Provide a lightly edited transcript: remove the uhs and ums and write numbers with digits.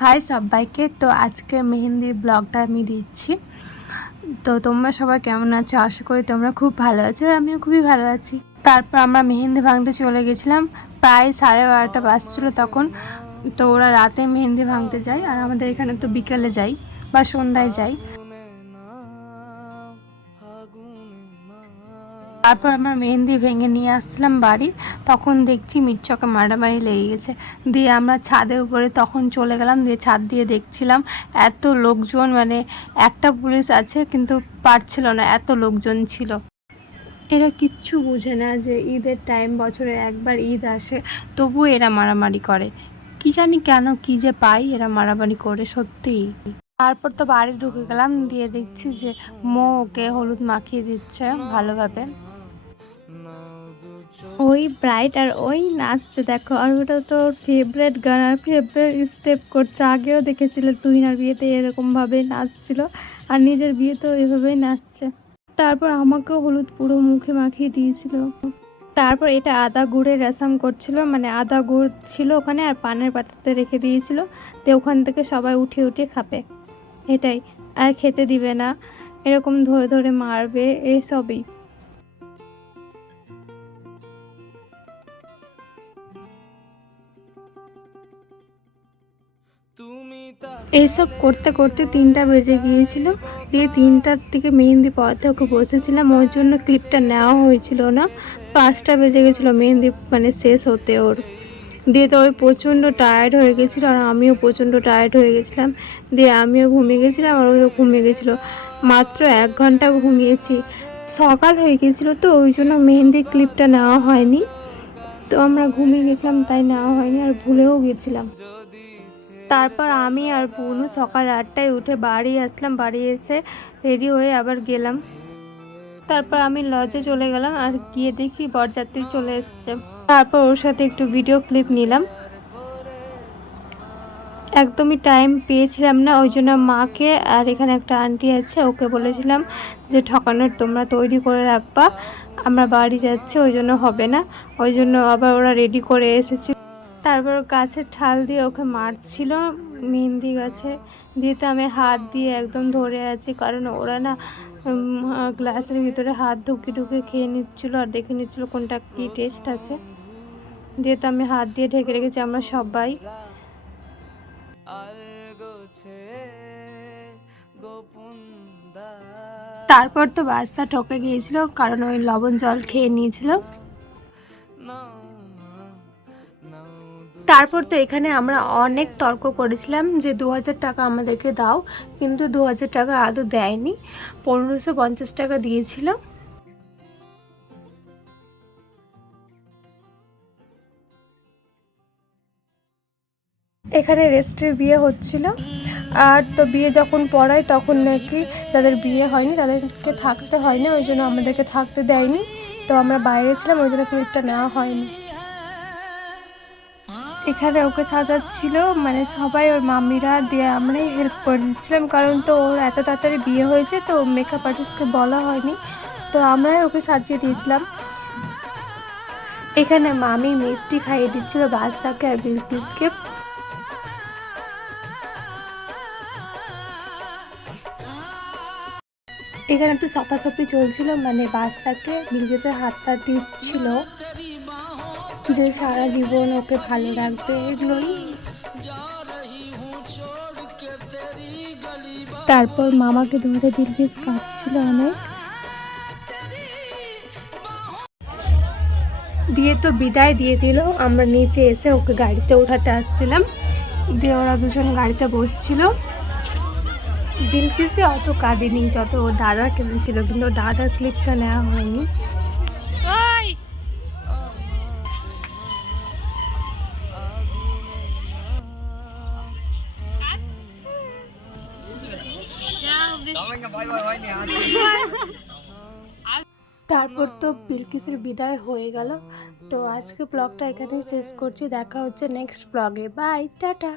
High সবাইকে। তো আজকে মেহেন্দির ব্লগটা আমি দিচ্ছি। তো তোমরা সবাই কেমন আছো? আশা করি তোমরা খুব ভালো আছো, আর আমিও খুবই ভালো আছি। তারপর আমরা মেহেন্দি ভাঙতে চলে গেছিলাম, প্রায় 12:30 বাজছিল তখন। তো ওরা রাতে মেহেন্দি ভাঙতে যায়, আর আমাদের এখানে তো বিকেলে যাই বা সন্ধ্যায় যাই। তারপর আমরা মেহেন্দি ভেঙে নিয়ে আসছিলাম বাড়ি, তখন দেখছি মিটচকে মারামারি লেগে গেছে। দিয়ে আমরা ছাদের উপরে তখন চলে গেলাম, দিয়ে ছাদ দিয়ে দেখছিলাম এত লোকজন, মানে একটা পুলিশ আছে কিন্তু পারছিল না, এত লোকজন ছিল। এরা কিচ্ছু বোঝে না যে ঈদের টাইম, বছরে একবার ঈদ আসে, তবুও এরা মারামারি করে। কি জানি কেন, কি যে পাই এরা মারামারি করে সত্যিই। তারপর তো বাড়ি ঢুকে গেলাম, দিয়ে দেখছি যে ওকে হলুদ মাখিয়ে দিচ্ছে ভালোভাবে। ওই ব্রাইট আর ওই নাচছে দেখো, আর ওটা তো ফেভারেট গান আর ফেভারেট স্টেপ করছে। আগেও দেখেছিল তুহিনার বিয়েতে এরকমভাবে নাচছিল, আর নিজের বিয়েতেও এভাবেই নাচছে। তারপর আমাকেও হলুদ পুরো মুখে মাখিয়ে দিয়েছিল। তারপর এটা আদা গুড়ের রেশম করছিল, মানে আদা গুড় ছিল ওখানে আর পানের পাতাতে রেখে দিয়েছিল। তো ওখান থেকে সবাই উঠে উঠে খাবে, এটাই। আর খেতে দিবে না, এরকম ধরে ধরে মারবে, এইসবই। এইসব করতে করতে 3টা বেজে গিয়েছিল। দিয়ে 3টার দিকে মেহেন্দি পড়াতে ওকে বসেছিলাম, ওর জন্য ক্লিপটা নেওয়া হয়েছিল না। 5টা বেজে গেছিলো মেহেন্দি মানে শেষ হতে ওর। দিয়ে তো ওই প্রচণ্ড টায়ার্ড হয়ে গেছিলো, আর আমিও প্রচণ্ড টায়ার্ড হয়ে গেছিলাম। দিয়ে আমিও ঘুমিয়ে গেছিলাম, আর ওইও ঘুমিয়ে গেছিলো। মাত্র 1 ঘন্টা ঘুমিয়েছি। সকাল হয়ে গেছিলো, তো ওই জন্য মেহেন্দির ক্লিপটা নেওয়া হয়নি। তো আমরা ঘুমিয়ে গেছিলাম, তাই নেওয়া হয়নি, আর ভুলেও গেছিলাম। তারপর আমি আর বোনু সকাল 8টায় উঠে বাড়ি আসলাম, বাড়ি এসে রেডি হয়ে আবার গেলাম। তারপর আমি লজে চলে গেলাম, আর গিয়ে দেখি বরযাত্রী চলে এসছে। তারপর ওর সাথে একটু ভিডিও ক্লিপ নিলাম। একদমই টাইম পেয়েছিলাম না, ওই জন্য মাকে আর এখানে একটা আন্টি আছে ওকে বলেছিলাম যে ঠকানোর তোমরা তৈরি করে রাখবা, আমরা বাড়ি যাচ্ছি, ওই জন্য হবে না। ওই জন্য আবার ওরা রেডি করে এসেছে। তারপর গাছের ঠাল দিয়ে ওকে মারছিল, মেহেন্দি গাছে। দিয়ে তো আমি হাত দিয়ে একদম ধরে আছি, কারণ ওরা না গ্লাসের ভিতরে হাত ঢুকে ঢুকে খেয়ে নিচ্ছিলো, আর দেখে নিচ্ছিলো কোনটা কী টেস্ট আছে। দিয়ে তো আমি হাত দিয়ে ঢেকে রেখেছি আমরা সবাই। তারপর তো বাচ্চা ঠকে গিয়েছিল, কারণ ওই লবণ জল খেয়ে নিয়েছিল। তারপর তো এখানে আমরা অনেক তর্ক করেছিলাম যে 2000 টাকা আমাদেরকে দাও, কিন্তু 2000 টাকা আদৌ দেয়নি, 1550 টাকা দিয়েছিল। এখানে রেজিস্ট্রির বিয়ে হচ্ছিল, আর তো বিয়ে যখন পড়ায় তখন নাকি যাদের বিয়ে হয়নি তাদেরকে থাকতে হয়নি, ওই জন্য আমাদেরকে থাকতে দেয়নি। তো আমরা বাইরে ছিলাম, ওই জন্য ক্লিপটা নেওয়া হয়নি। এখানে ওকে সাজাচ্ছিল, মানে সবাই ওর মাম্মিরা, দিয়ে আমরাই হেল্প করে দিচ্ছিলাম, কারণ তো ওর এত তাড়াতাড়ি বিয়ে হয়েছে, তো মেকআপ আর্টিস্টকে বলা হয়নি, তো আমরাই ওকে সাজিয়ে দিয়েছিলাম। এখানে মামি মিষ্টি খাইয়ে দিচ্ছিল বাদশাকে আর বিলকিসকে। এখানে তো সপাসপি চলছিল, মানে বাদশাকে বিলকিসের হাতটা দিচ্ছিল যে সারা জীবন ওকে ভালো রাখবে, এগুলোই। তারপর মামাকে ধরে বিলকিস কাঁদছিল অনেক। দিয়ে তো বিদায় দিয়ে দিল, আমরা নিচে এসে ওকে গাড়িতে ওঠাতে আসছিলাম। দিয়ে ওরা দুজন গাড়িতে বসছিল। বিলকিসে অত কাঁদেনি যত ওর দাদা কেঁদেছিল, কিন্তু দাদার ক্লিপটা নেওয়া হয়নি। তারপর তো বিলকিসের বিদায় হয়ে গেল। তো আজকে ব্লগটা এখানেই শেষ করছি, দেখা হচ্ছে নেক্সট ব্লগে। Bye, tata.